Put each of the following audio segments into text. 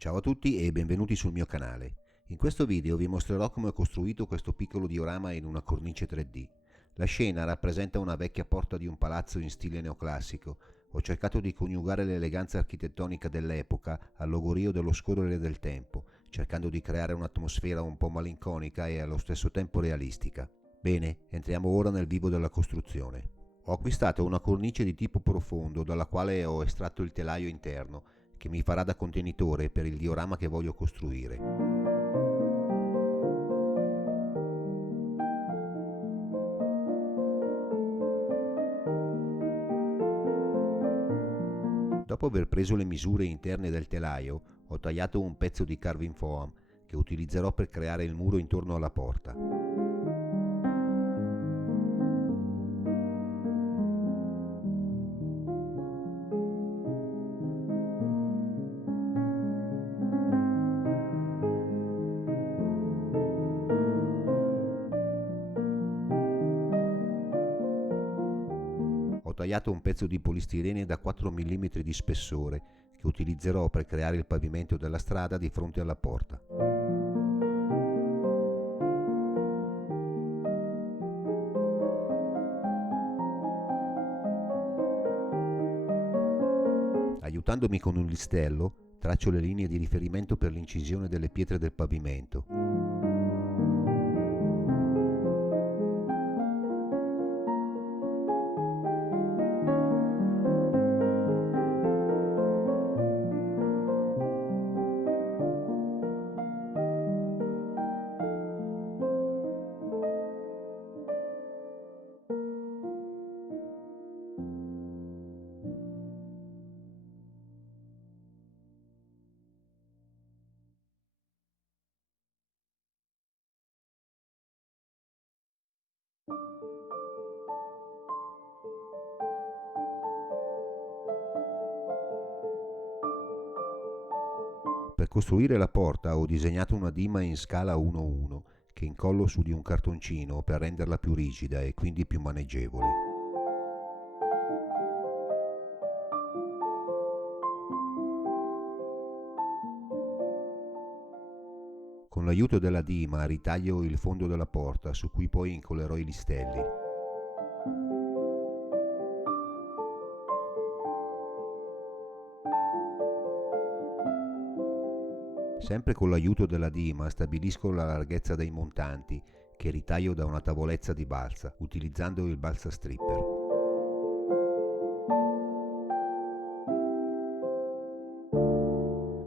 Ciao a tutti e benvenuti sul mio canale. In questo video vi mostrerò come ho costruito questo piccolo diorama in una cornice 3D. La scena rappresenta una vecchia porta di un palazzo in stile neoclassico. Ho cercato di coniugare l'eleganza architettonica dell'epoca al logorio dello scorrere del tempo, cercando di creare un'atmosfera un po' malinconica e allo stesso tempo realistica. Bene, entriamo ora nel vivo della costruzione. Ho acquistato una cornice di tipo profondo dalla quale ho estratto il telaio interno, che mi farà da contenitore per il diorama che voglio costruire. Dopo aver preso le misure interne del telaio, ho tagliato un pezzo di carving foam che utilizzerò per creare il muro intorno alla porta. Ho tagliato un pezzo di polistirene da 4 mm di spessore che utilizzerò per creare il pavimento della strada di fronte alla porta. Aiutandomi con un listello, traccio le linee di riferimento per l'incisione delle pietre del pavimento. Per costruire la porta ho disegnato una dima in scala 1:1 che incollo su di un cartoncino per renderla più rigida e quindi più maneggevole. Con l'aiuto della dima ritaglio il fondo della porta su cui poi incollerò i listelli. Sempre con l'aiuto della dima stabilisco la larghezza dei montanti che ritaglio da una tavolezza di balsa utilizzando il balsa stripper.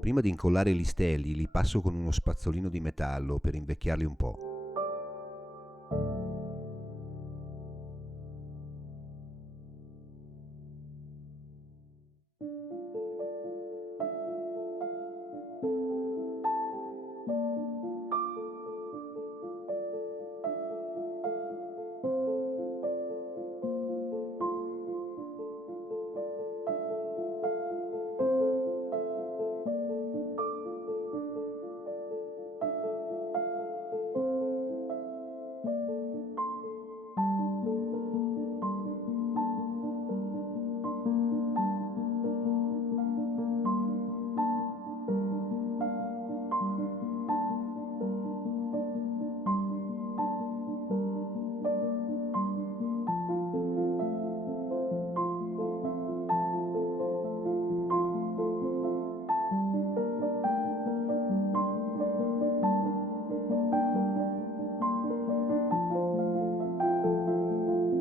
Prima di incollare i listelli li passo con uno spazzolino di metallo per invecchiarli un po'.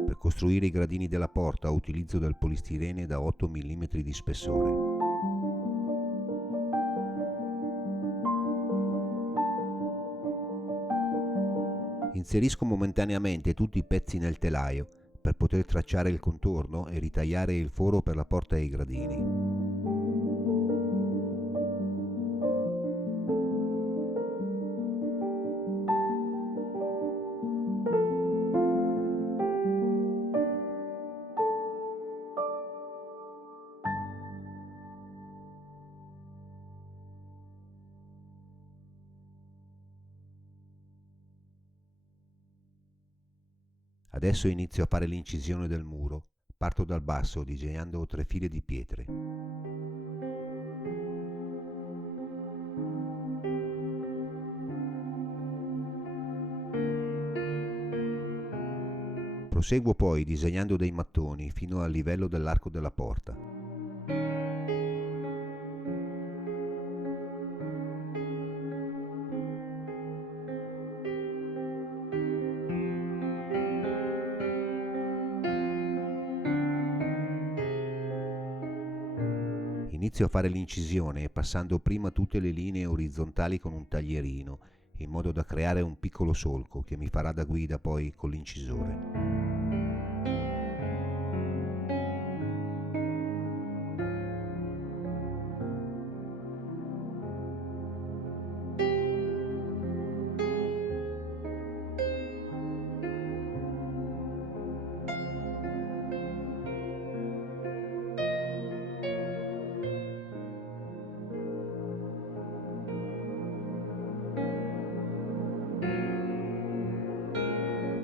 Per costruire i gradini della porta utilizzo del polistirene da 8 mm di spessore. Inserisco momentaneamente tutti i pezzi nel telaio per poter tracciare il contorno e ritagliare il foro per la porta e i gradini. Adesso inizio a fare l'incisione del muro. Parto dal basso disegnando 3 file di pietre. seguo poi disegnando dei mattoni fino al livello dell'arco della porta. Inizio a fare l'incisione passando prima tutte le linee orizzontali con un taglierino, in modo da creare un piccolo solco che mi farà da guida poi con l'incisore.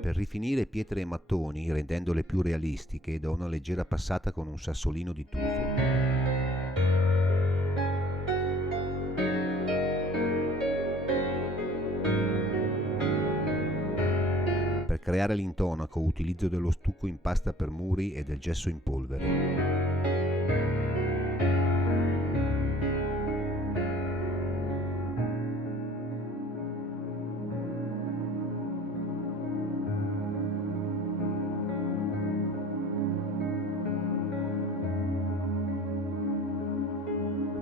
Per rifinire pietre e mattoni, rendendole più realistiche, do una leggera passata con un sassolino di tufo. Per creare l'intonaco utilizzo dello stucco in pasta per muri e del gesso in polvere.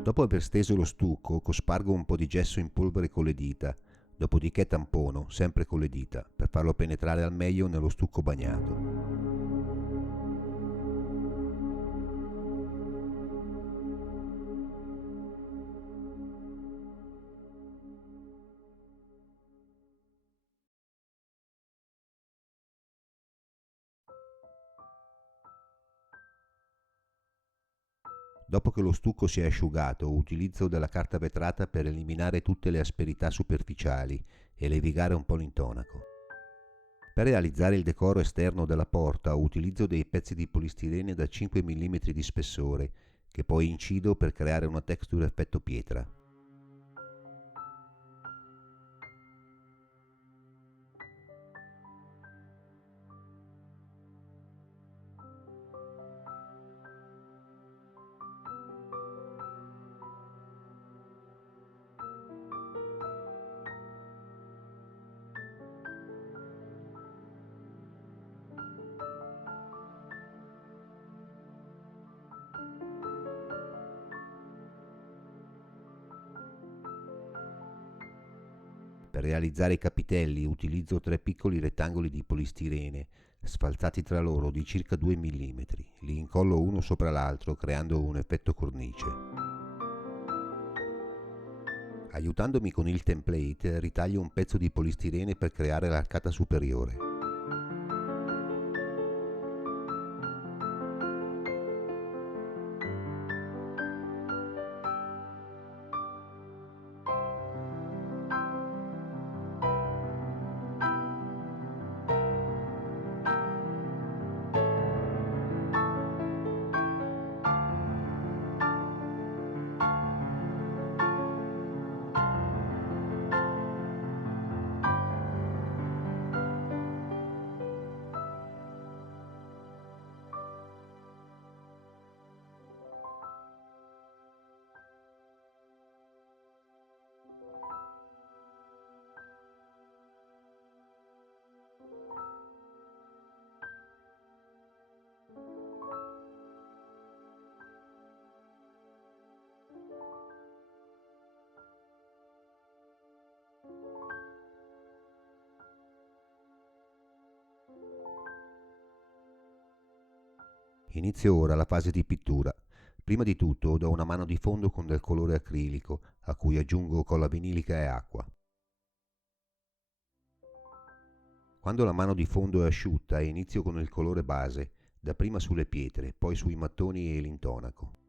Dopo aver steso lo stucco, cospargo un po' di gesso in polvere con le dita, dopodiché tampono, sempre con le dita, per farlo penetrare al meglio nello stucco bagnato. Dopo che lo stucco si è asciugato, utilizzo della carta vetrata per eliminare tutte le asperità superficiali e levigare un po' l'intonaco. Per realizzare il decoro esterno della porta utilizzo dei pezzi di polistirene da 5 mm di spessore, che poi incido per creare una texture effetto pietra. Per realizzare i capitelli utilizzo 3 piccoli rettangoli di polistirene, sfalzati tra loro di circa 2 mm. Li incollo uno sopra l'altro creando un effetto cornice. Aiutandomi con il template, ritaglio un pezzo di polistirene per creare l'arcata superiore. Inizio ora la fase di pittura. Prima di tutto do una mano di fondo con del colore acrilico, a cui aggiungo colla vinilica e acqua. Quando la mano di fondo è asciutta inizio con il colore base, dapprima sulle pietre, poi sui mattoni e l'intonaco.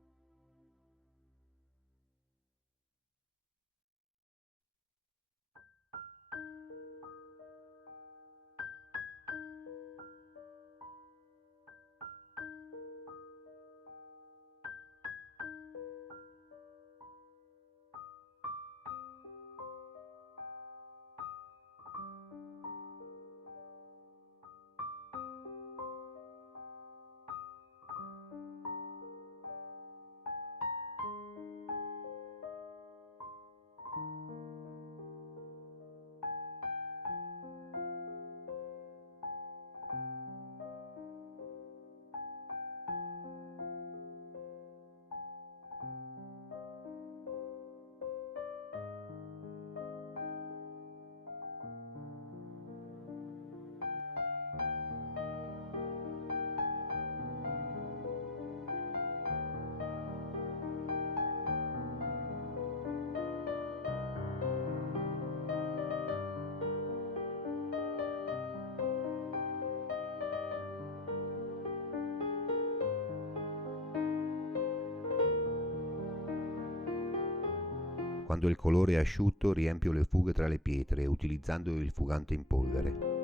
Quando il colore è asciutto riempio le fughe tra le pietre utilizzando il fugante in polvere.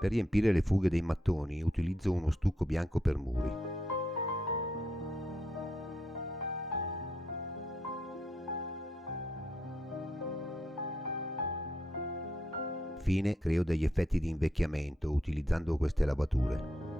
Per riempire le fughe dei mattoni utilizzo uno stucco bianco per muri. Infine creo degli effetti di invecchiamento utilizzando queste lavature.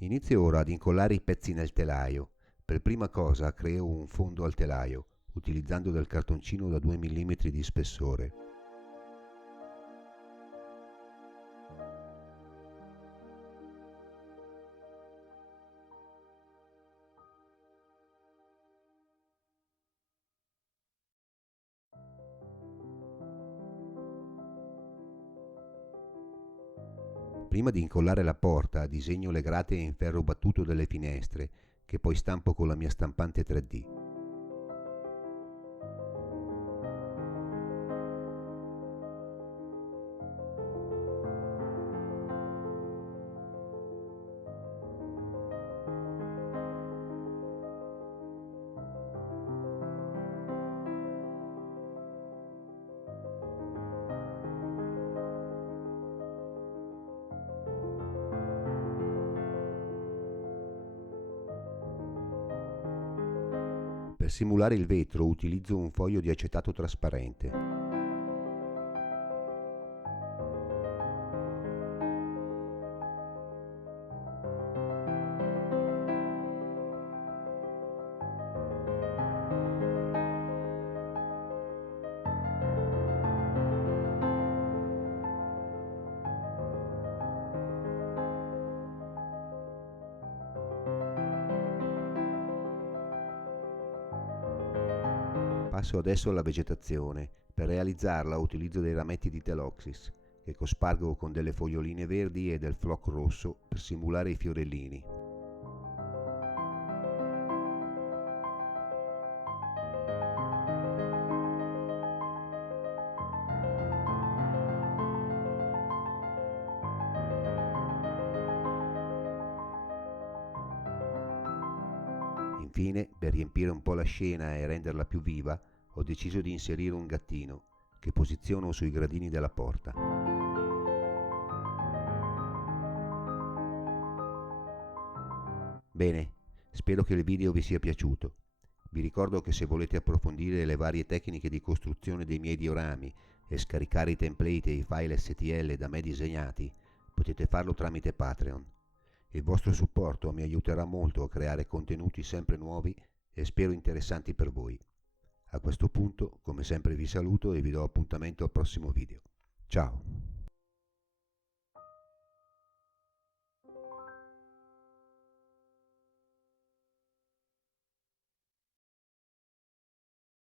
Inizio ora ad incollare i pezzi nel telaio. Per prima cosa creo un fondo al telaio, utilizzando del cartoncino da 2 mm di spessore. Prima di incollare la porta disegno le grate in ferro battuto delle finestre, che poi stampo con la mia stampante 3D. Per simulare il vetro utilizzo un foglio di acetato trasparente. Passo adesso alla vegetazione. Per realizzarla utilizzo dei rametti di Teloxys, che cospargo con delle foglioline verdi e del flock rosso per simulare i fiorellini. Infine, per riempire un po' la scena e renderla più viva, ho deciso di inserire un gattino, che posiziono sui gradini della porta. Bene, spero che il video vi sia piaciuto. Vi ricordo che se volete approfondire le varie tecniche di costruzione dei miei diorami e scaricare i template e i file STL da me disegnati, potete farlo tramite Patreon. Il vostro supporto mi aiuterà molto a creare contenuti sempre nuovi e spero interessanti per voi. A questo punto, come sempre vi saluto e vi do appuntamento al prossimo video. Ciao!